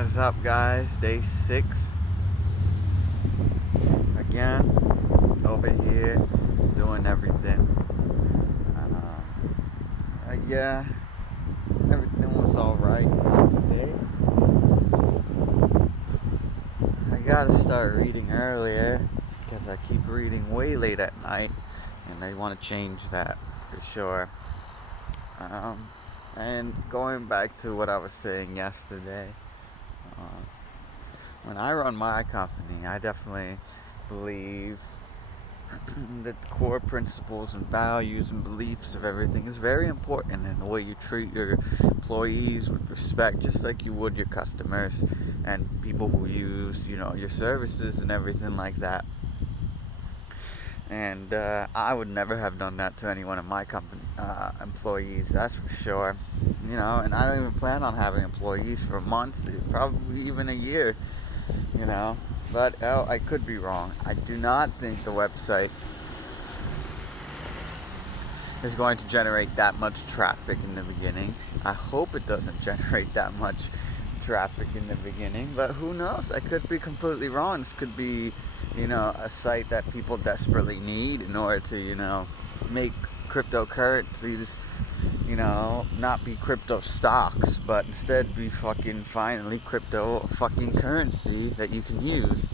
What's up, guys? Day 6 again. Over here doing everything. Yeah, everything was alright today. I gotta start reading earlier because I keep reading way late at night, and I want to change that for sure. And going back to what I was saying yesterday. Uh, when I run my company, I definitely believe that the core principles and values and beliefs of everything is very important in the way you treat your employees with respect, just like you would your customers and people who use, your services and everything like that. And I would never have done that to any one of my company employees, that's for sure. And I don't even plan on having employees for months, probably even a year. But I could be wrong. I do not think the website is going to generate that much traffic in the beginning. I hope it doesn't generate that much traffic in the beginning, but who knows? I could be completely wrong. This could be, a site that people desperately need in order to, make cryptocurrencies, not be crypto stocks, but instead be fucking finally crypto fucking currency that you can use.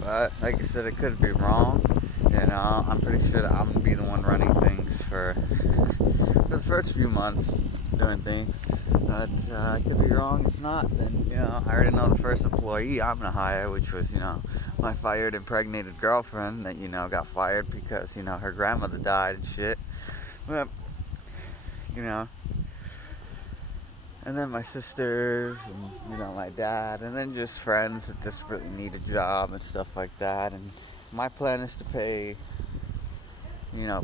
But like I said, it could be wrong. I'm pretty sure that I'm gonna be the one running things for the first few months, doing things. But I could be wrong. If not, then I already know the first employee I'm gonna hire, which was my fired impregnated girlfriend that got fired because her grandmother died and shit. But and then my sisters and my dad, and then just friends that desperately need a job and stuff like that. And my plan is to pay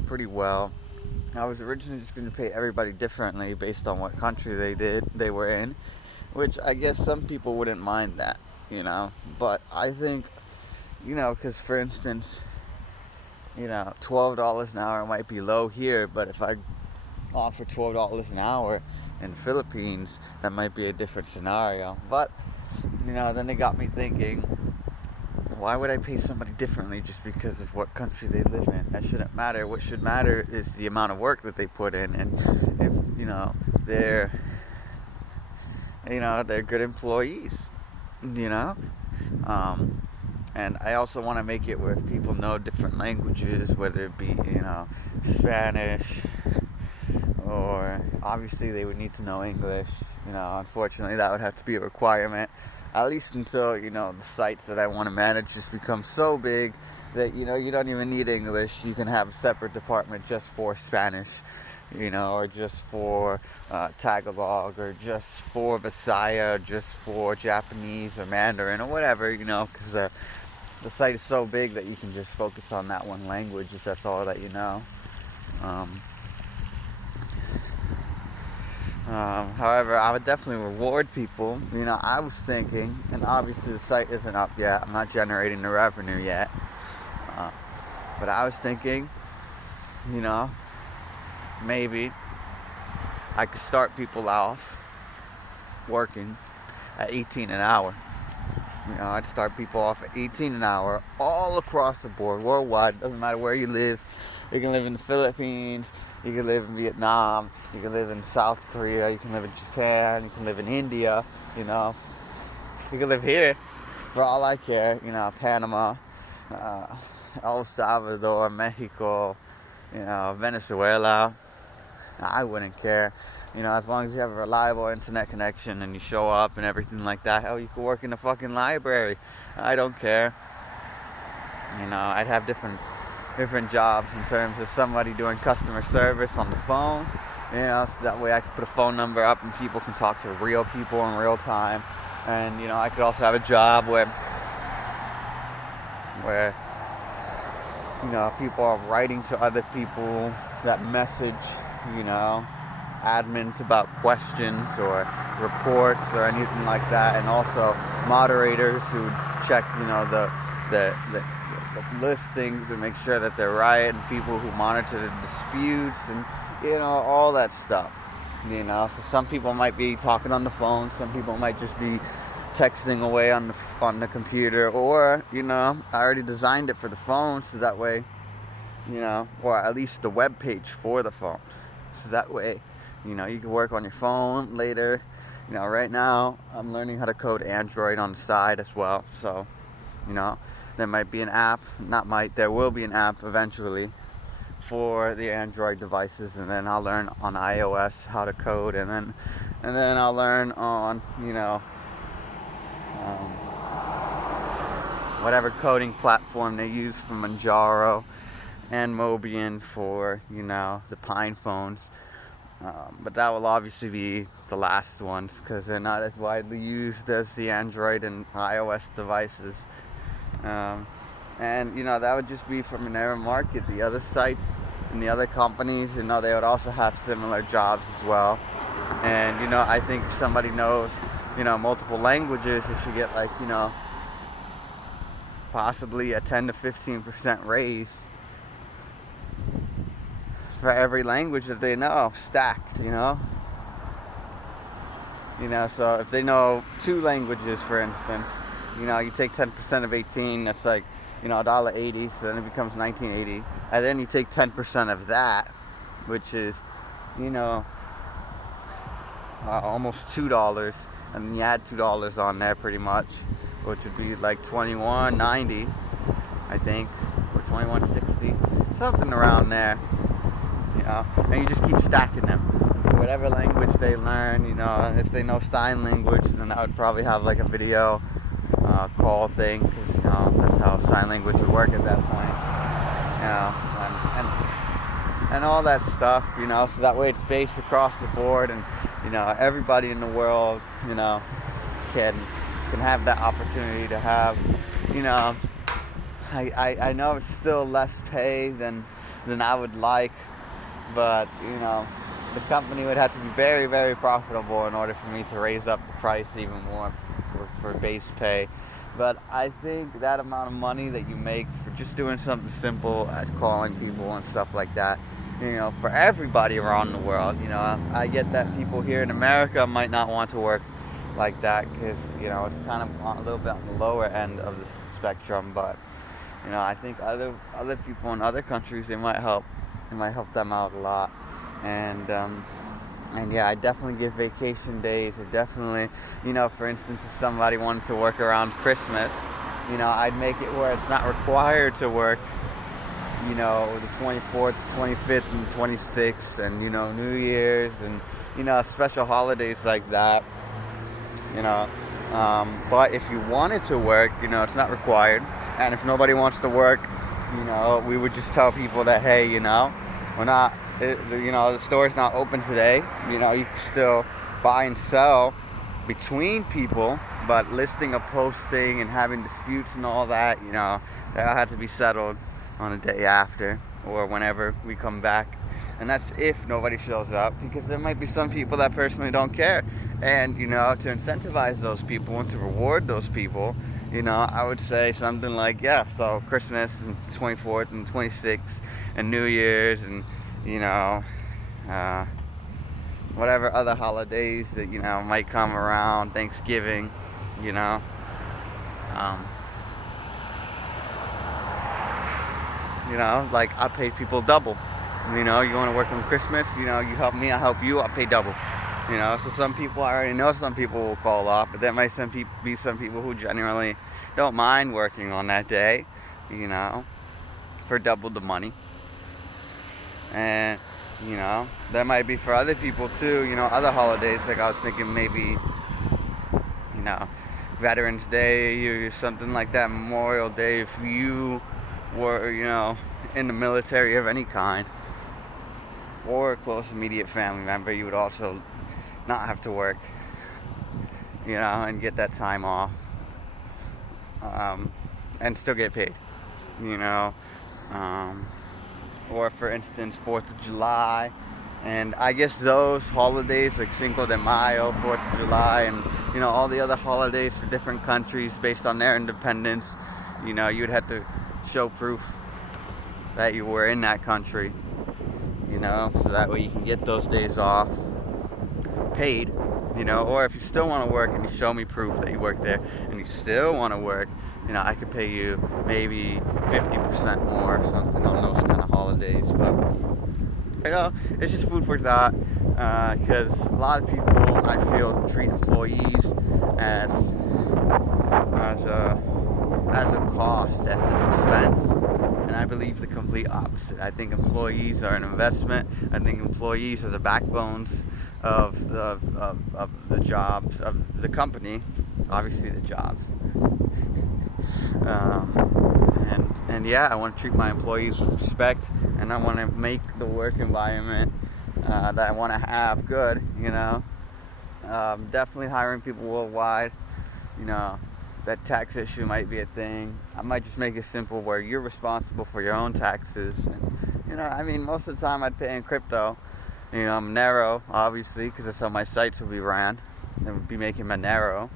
pretty well. I was originally just going to pay everybody differently based on what country they were in, which I guess some people wouldn't mind that, but I think because for instance, $12 an hour might be low here, but if I offer $12 an hour in the Philippines, that might be a different scenario. But then it got me thinking, why would I pay somebody differently just because of what country they live in? That shouldn't matter. What should matter is the amount of work that they put in, and if they're good employees, and I also want to make it where people know different languages, whether it be Spanish, or obviously they would need to know English. Unfortunately that would have to be a requirement, at least until the sites that I want to manage just become so big that you don't even need English. You can have a separate department just for Spanish, or just for Tagalog, or just for Visaya, or just for Japanese or Mandarin or whatever, because the site is so big that you can just focus on that one language if that's all that you know. However, I would definitely reward people. I was thinking, and obviously the site isn't up yet, I'm not generating the revenue yet, but I was thinking, maybe I could start people off working at 18 an hour. I'd start people off at 18 an hour all across the board, worldwide. Doesn't matter where you live. You can live in the Philippines, you can live in Vietnam, you can live in South Korea, you can live in Japan, you can live in India, you can live here for all I care, Panama, El Salvador, Mexico, Venezuela. I wouldn't care, as long as you have a reliable internet connection and you show up and everything like that. Hell, you could work in a fucking library. I don't care. I'd have different jobs in terms of somebody doing customer service on the phone, so that way I could put a phone number up and people can talk to real people in real time. And I could also have a job where people are writing to other people that message, admins about questions or reports or anything like that, and also moderators who check, the listings and make sure that they're right, and people who monitor the disputes and all that stuff. So some people might be talking on the phone, some people might just be texting away on the computer, or I already designed it for the phone, so that way, or at least the web page for the phone, so that way, you can work on your phone later. Right now I'm learning how to code Android on the side as well, so there might be an app, there will be an app eventually for the Android devices, and then I'll learn on iOS how to code, and then I'll learn on whatever coding platform they use for Manjaro and Mobian for the Pine phones. But that will obviously be the last ones, because they're not as widely used as the Android and iOS devices. And that would just be for Monero Market. The other sites and the other companies, they would also have similar jobs as well. And I think if somebody knows multiple languages, you should get possibly a 10 to 15% raise for every language that they know, stacked. So if they know 2 languages, for instance, you take 10% of 18, that's like $1.80, so then it becomes $19.80, and then you take 10% of that, which is almost $2, and then you add $2 on there pretty much, which would be like $21.90, I think, or $21.60, something around there. And you just keep stacking them. So whatever language they learn, if they know sign language, then I would probably have like a video call thing, because that's how sign language would work at that point. And all that stuff, so that way it's based across the board, and everybody in the world, can have that opportunity to have, I know it's still less pay than I would like, but the company would have to be very, very profitable in order for me to raise up the price even more for base pay. But I think that amount of money that you make for just doing something simple as calling people and stuff like that, for everybody around the world, I get that people here in America might not want to work like that, because it's kind of a little bit on the lower end of the spectrum. But I think other people in other countries, it might help them out a lot. And yeah, I definitely give vacation days. I definitely, for instance, if somebody wanted to work around Christmas, I'd make it where it's not required to work, the 24th, 25th, and 26th, and, New Year's, and, special holidays like that, But if you wanted to work, it's not required. And if nobody wants to work, we would just tell people that, hey, we're not, the store's not open today. You can still buy and sell between people, but listing a posting and having disputes and all that, that'll have to be settled on the day after or whenever we come back. And that's if nobody shows up, because there might be some people that personally don't care. And, to incentivize those people and to reward those people, I would say something like, yeah, so Christmas and 24th and 26th and New Year's and, whatever other holidays that, might come around, Thanksgiving, like I pay people double. You want to work on Christmas, you help me, I help you, I pay double. So some people, I already know some people will call off, but there might be some people who generally don't mind working on that day, for double the money. And, that might be for other people too, other holidays, like I was thinking maybe, Veterans Day or something like that, Memorial Day, if you were, in the military of any kind, or a close immediate family member, you would also not have to work, and get that time off, and still get paid, or for instance 4th of July, and I guess those holidays like Cinco de Mayo, 4th of July, and all the other holidays for different countries based on their independence, you'd have to show proof that you were in that country, so that way you can get those days off. paid, or if you still want to work and you show me proof that you work there and you still want to work, I could pay you maybe 50% more or something on those kind of holidays. But it's just food for thought, because a lot of people, I feel, treat employees as a cost, as an expense, and I believe the complete opposite. I think employees are an investment. I think employees are the backbones of the jobs of the company, obviously the jobs. And yeah, I want to treat my employees with respect, and I want to make the work environment that I want to have good. Definitely hiring people worldwide. That tax issue might be a thing. I might just make it simple where you're responsible for your own taxes. And, most of the time I'd pay in crypto. Monero, obviously, because that's how my sites will be ran. It would be making Monero.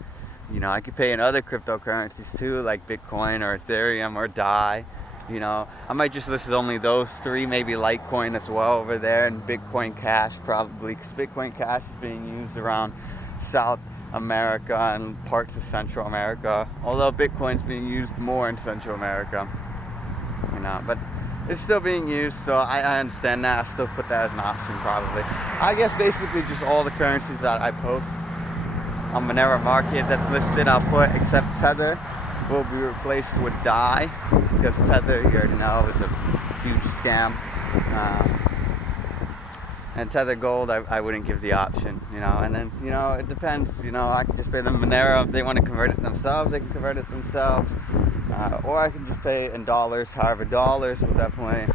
I could pay in other cryptocurrencies too, like Bitcoin or Ethereum or DAI. I might just list only those three, maybe Litecoin as well over there, and Bitcoin Cash probably, because Bitcoin Cash is being used around South America and parts of Central America, although Bitcoin's being used more in Central America. But it's still being used, so I understand that. I still put that as an option probably. I guess basically just all the currencies that I post on Monero Market that's listed, I'll put, except Tether will be replaced with DAI, because Tether, you already know, is a huge scam. And Tether Gold, I wouldn't give the option, and then, it depends, I can just pay them Monero. If they want to convert it themselves, they can convert it themselves, or I can just pay in dollars. However, dollars will definitely,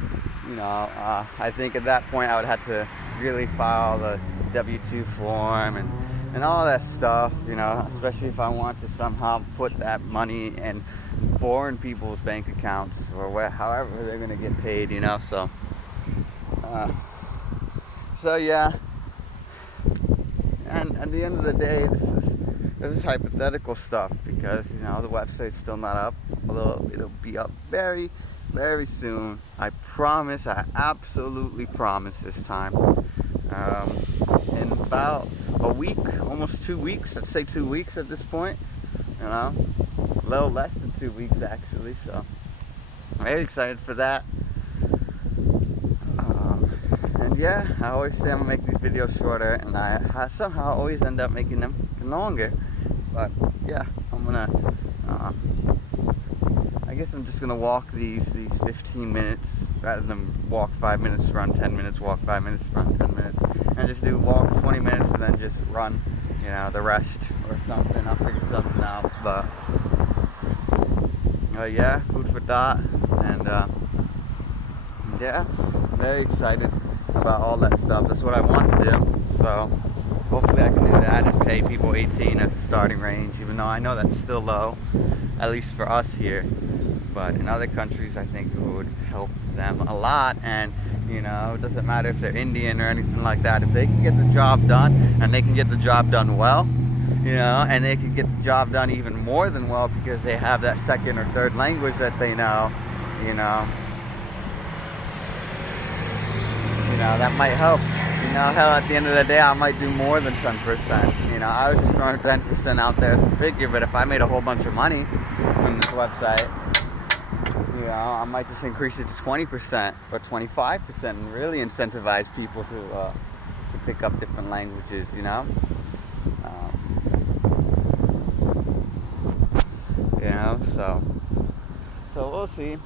I think at that point I would have to really file the W-2 form and all that stuff, especially if I want to somehow put that money in foreign people's bank accounts, or however they're going to get paid, So yeah, and at the end of the day, this is hypothetical stuff, because the website's still not up, although it'll be up very, very soon. I promise. I absolutely promise this time. In about a week, almost 2 weeks. Let's say 2 weeks at this point. A little less than 2 weeks actually. So I'm very excited for that. And yeah, I always say I'm gonna make these videos shorter, and I somehow always end up making them longer. But yeah, I'm gonna. I guess I'm just gonna walk these 15 minutes rather than walk 5 minutes, run 10 minutes, walk 5 minutes, run 10 minutes, and just do walk 20 minutes and then just run, the rest or something. I'll figure something out. But yeah, food for thought, and yeah, very excited about all that stuff. That's what I want to do, so hopefully I can do that and pay people 18 as a starting range, even though I know that's still low, at least for us here. But in other countries, I think it would help them a lot. And it doesn't matter if they're Indian or anything like that. If they can get the job done, and they can get the job done well, and they can get the job done even more than well, because they have that second or third language that they know, that might help. Hell, at the end of the day, I might do more than 10%. I was just throwing 10% out there as a figure, but if I made a whole bunch of money from this website, I might just increase it to 20% or 25% and really incentivize people to pick up different languages, so we'll see.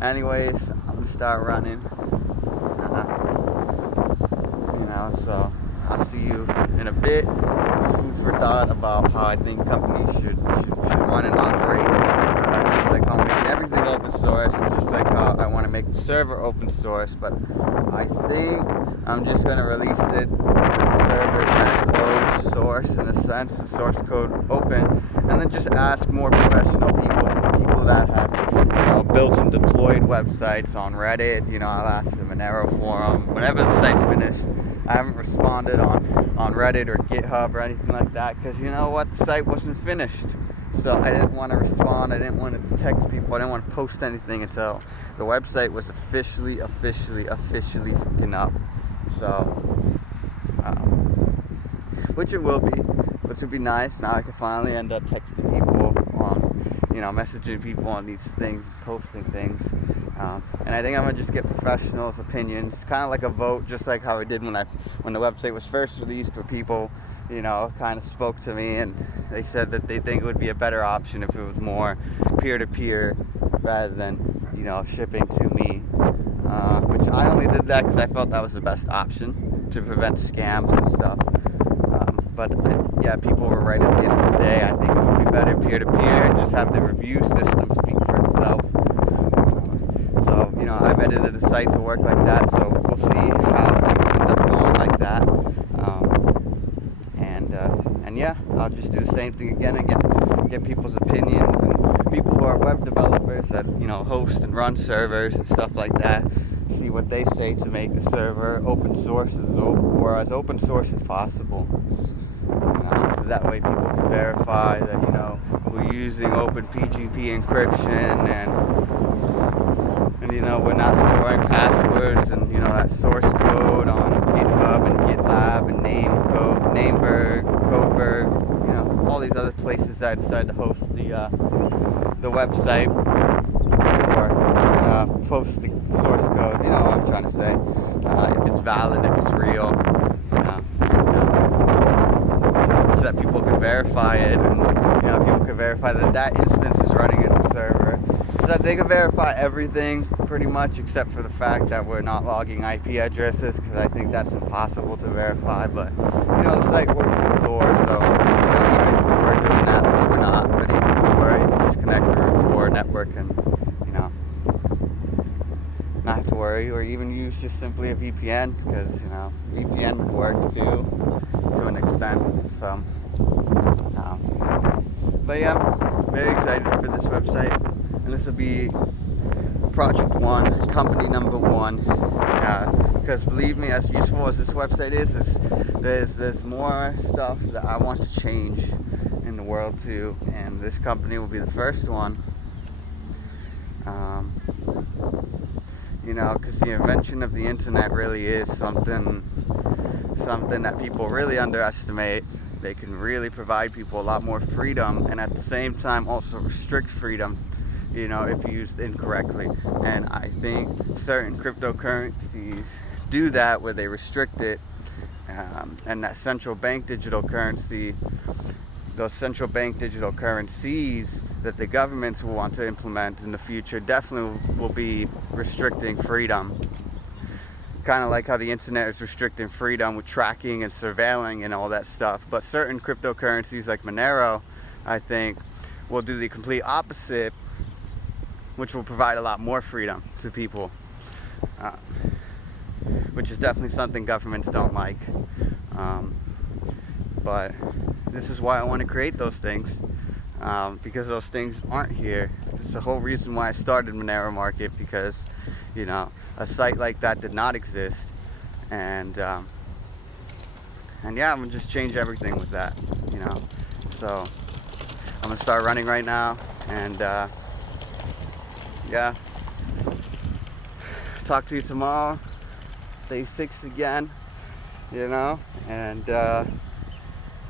Anyways, I'm gonna start running. So I'll see you in a bit. Food for thought about how I think companies should run and operate. Just like how I'm making everything open source, and just like how I want to make the server open source. But I think I'm just gonna release it with the server kind of closed source in a sense, the source code open, and then just ask more professional people that have built and deployed websites on Reddit. I'll ask the Monero forum whenever the site's finished. I haven't responded on Reddit or GitHub or anything like that, because the site wasn't finished. So I didn't want to respond. I didn't want to text people. I didn't want to post anything until the website was officially freaking up. So which it will be, which would be nice. Now I can finally end up texting people on, messaging people on these things, posting things. And I think I'm gonna just get professionals' opinions, kind of like a vote, just like how I did when the website was first released, where people, kind of spoke to me and they said that they think it would be a better option if it was more peer-to-peer rather than, shipping to me. Which I only did that because I felt that was the best option to prevent scams and stuff. But people were right at the end of the day. I think it would be better peer-to-peer and just have the review system speak for itself. So, I've edited the site to work like that, so we'll see how things end up going like that. I'll just do the same thing again and get people's opinions, and people who are web developers that, host and run servers and stuff like that, see what they say to make the server open source or as open source as possible. So that way people can verify that, we're using OpenPGP encryption and we're not storing passwords and, that source code on GitHub and GitLab and Nameberg, Codeberg, all these other places that I decided to host the website or post the source code, what I'm trying to say, if it's valid, if it's real, so that people can verify it, and people can verify that instance is running in the server, so that they can verify everything pretty much, except for the fact that we're not logging IP addresses, because I think that's impossible to verify. But the site works in Tor, so even if we were doing that, which we're not, but even if we were, you can just connect through Tor network and not have to worry, or even use just simply a VPN, because VPN would work too to an extent. So but yeah, I'm very excited for this website, and this will be project 1, company number 1, because believe me, as useful as this website is, there's more stuff that I want to change in the world too, and this company will be the first one. Because the invention of the internet really is something that people really underestimate. They can really provide people a lot more freedom, and at the same time also restrict freedom, if used incorrectly. And I think certain cryptocurrencies do that, where they restrict it, and that central bank digital currency, those central bank digital currencies that the governments will want to implement in the future definitely will be restricting freedom. Kind of like how the internet is restricting freedom with tracking and surveilling and all that stuff. But certain cryptocurrencies like Monero, I think, will do the complete opposite, which will provide a lot more freedom to people, which is definitely something governments don't like. But this is why I want to create those things, because those things aren't here. It's the whole reason why I started Monero Market, because a site like that did not exist, and I'm gonna just change everything with that, So I'm gonna start running right now, and talk to you tomorrow, day 6 again, and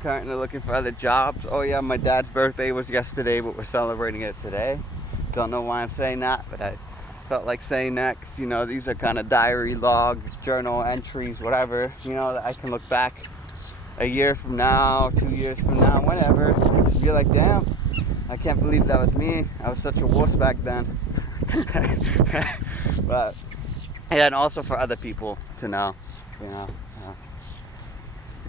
currently looking for other jobs. Oh yeah, my dad's birthday was yesterday, but we're celebrating it today. Don't know why I'm saying that, but I felt like saying that because, these are kind of diary logs, journal entries, whatever, that I can look back a year from now, 2 years from now, whatever, and be like, damn, I can't believe that was me. I was such a wuss back then. But, and also for other people to know, the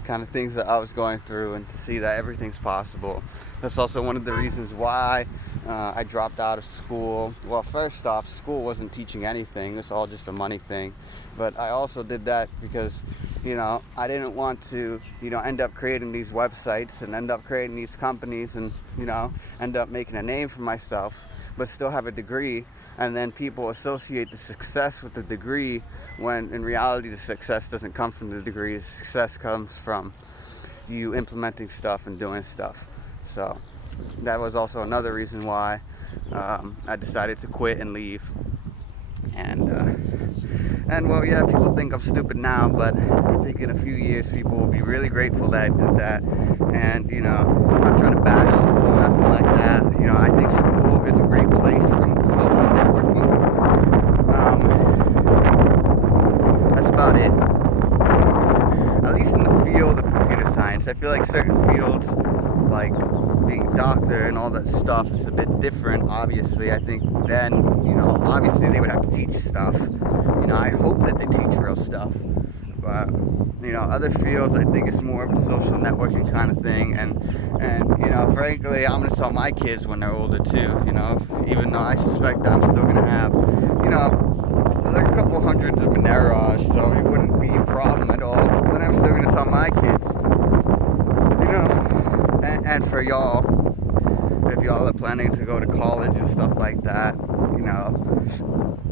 kind of things that I was going through, and to see that everything's possible. That's also one of the reasons why I dropped out of school. Well, first off, school wasn't teaching anything. It was all just a money thing. But I also did that because, I didn't want to, end up creating these websites and end up creating these companies and, end up making a name for myself, but still have a degree. And then people associate the success with the degree, when in reality the success doesn't come from the degree. The success comes from you implementing stuff and doing stuff. So that was also another reason why I decided to quit and leave. And And well, yeah, people think I'm stupid now, but I think in a few years people will be really grateful that I did that. And, you know, I'm not trying to bash school or nothing like that. You know, I think school is a great place for social networking. That's about it. At least in the field of computer science. I feel like certain fields, like being a doctor and all that stuff, is a bit different. Obviously, I think then, you know, obviously they would have to teach stuff. You know, I hope that they teach real stuff. But, you know, other fields, I think it's more of a social networking kind of thing. And you know, frankly, I'm going to tell my kids when they're older too, you know, even though I suspect that I'm still going to have, you know, like a couple hundreds of Moneros, so it wouldn't be a problem at all. But I'm still going to tell my kids, you know, and for y'all, if y'all are planning to go to college and stuff like that, you know,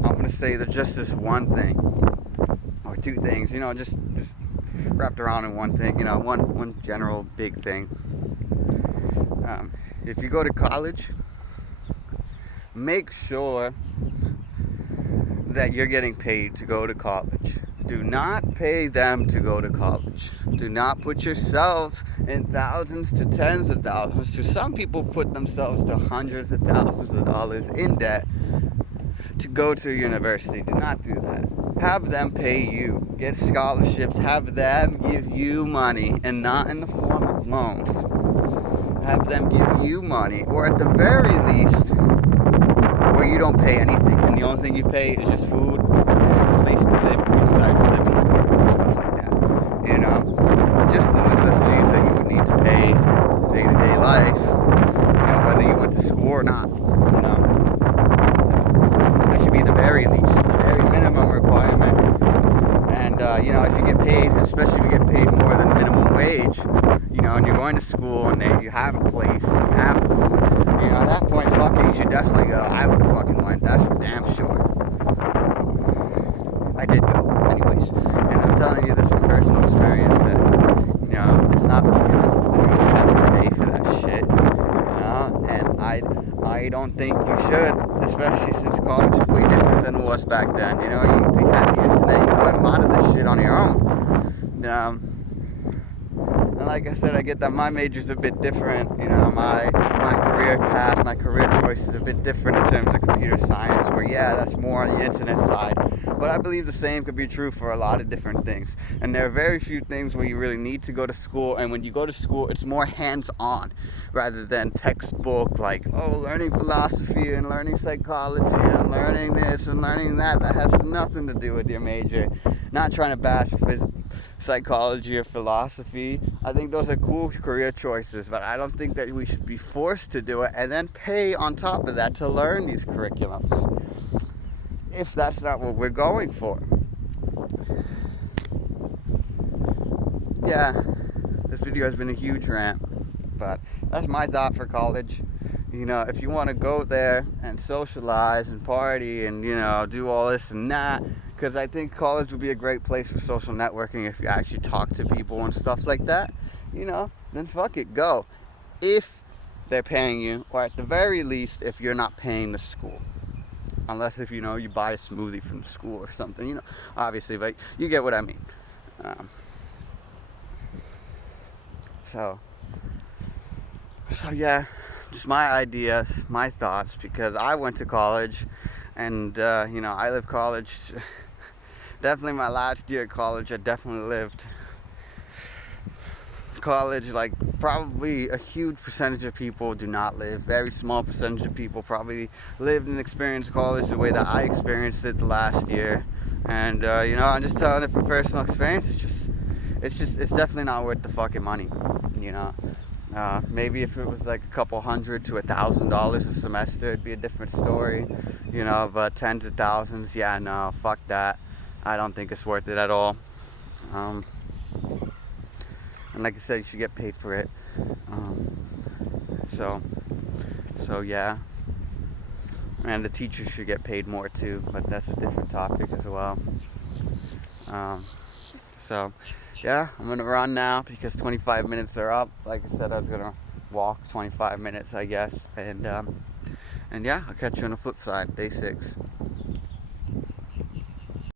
I'm going to say that just this one thing, or two things, you know, just wrapped around in one thing, you know, one general big thing. If you go to college, make sure that you're getting paid to go to college. Do not pay them to go to college. Do not put yourself in thousands to tens of thousands. So some people put themselves to hundreds of thousands of dollars in debt to go to university. Do not do that. Have them pay you. Get scholarships. Have them give you money, and not in the form of loans. Have them give you money, or at the very least, where you don't pay anything, and the only thing you pay is just food, and a place to live if you decide to live in an apartment and stuff like that. You know, just the necessities that you would need to pay day-to-day life, you know, whether you went to school or not. You know, that should be the very least, the very minimum requirement. And you know, if you get paid, especially if you get paid more than minimum wage, you know, and you're going to school and you have a place, and you have food, you know, at that point, fuck it, you should definitely go. I would have fucking went, that's for damn sure. I did go, anyways. And I'm telling you this from personal experience that, you know, it's not fucking necessary to have to pay for that shit, you know, and I don't think you should, especially since college is way different than it was back then, you know, you have the internet, you can learn a lot of this shit on your own. And like I said, I get that my major's a bit different, you know, my career path, my career choice is a bit different in terms of computer science, where yeah, that's more on the internet side, but I believe the same could be true for a lot of different things, and there are very few things where you really need to go to school, and when you go to school, it's more hands-on, rather than textbook, like, oh, learning philosophy, and learning psychology, and learning this, and learning that has nothing to do with your major. Not trying to bash psychology or philosophy. I think those are cool career choices, but I don't think that we should be forced to do it and then pay on top of that to learn these curriculums, if that's not what we're going for. Yeah, this video has been a huge rant, but that's my thought for college. You know, if you want to go there and socialize and party and, you know, do all this and that, because I think college would be a great place for social networking if you actually talk to people and stuff like that, you know, then fuck it, go. If they're paying you, or at the very least, if you're not paying the school. Unless if, you know, you buy a smoothie from the school or something, you know, obviously, but you get what I mean. So yeah, just my ideas, my thoughts, because I went to college, and, you know, I lived college. Definitely my last year at college, I definitely lived college like probably a huge percentage of people do not live. Very small percentage of people probably lived and experienced college the way that I experienced it the last year. And, you know, I'm just telling it from personal experience. It's definitely not worth the fucking money, you know. Maybe if it was like a couple $100 to $1,000 a semester, it'd be a different story, you know, but tens of thousands, yeah, no, fuck that. I don't think it's worth it at all. And like I said, you should get paid for it. So yeah. And the teachers should get paid more too, but that's a different topic as well. So yeah, I'm gonna run now because 25 minutes are up. Like I said, I was gonna walk 25 minutes, I guess. And yeah, I'll catch you on the flip side, day 6.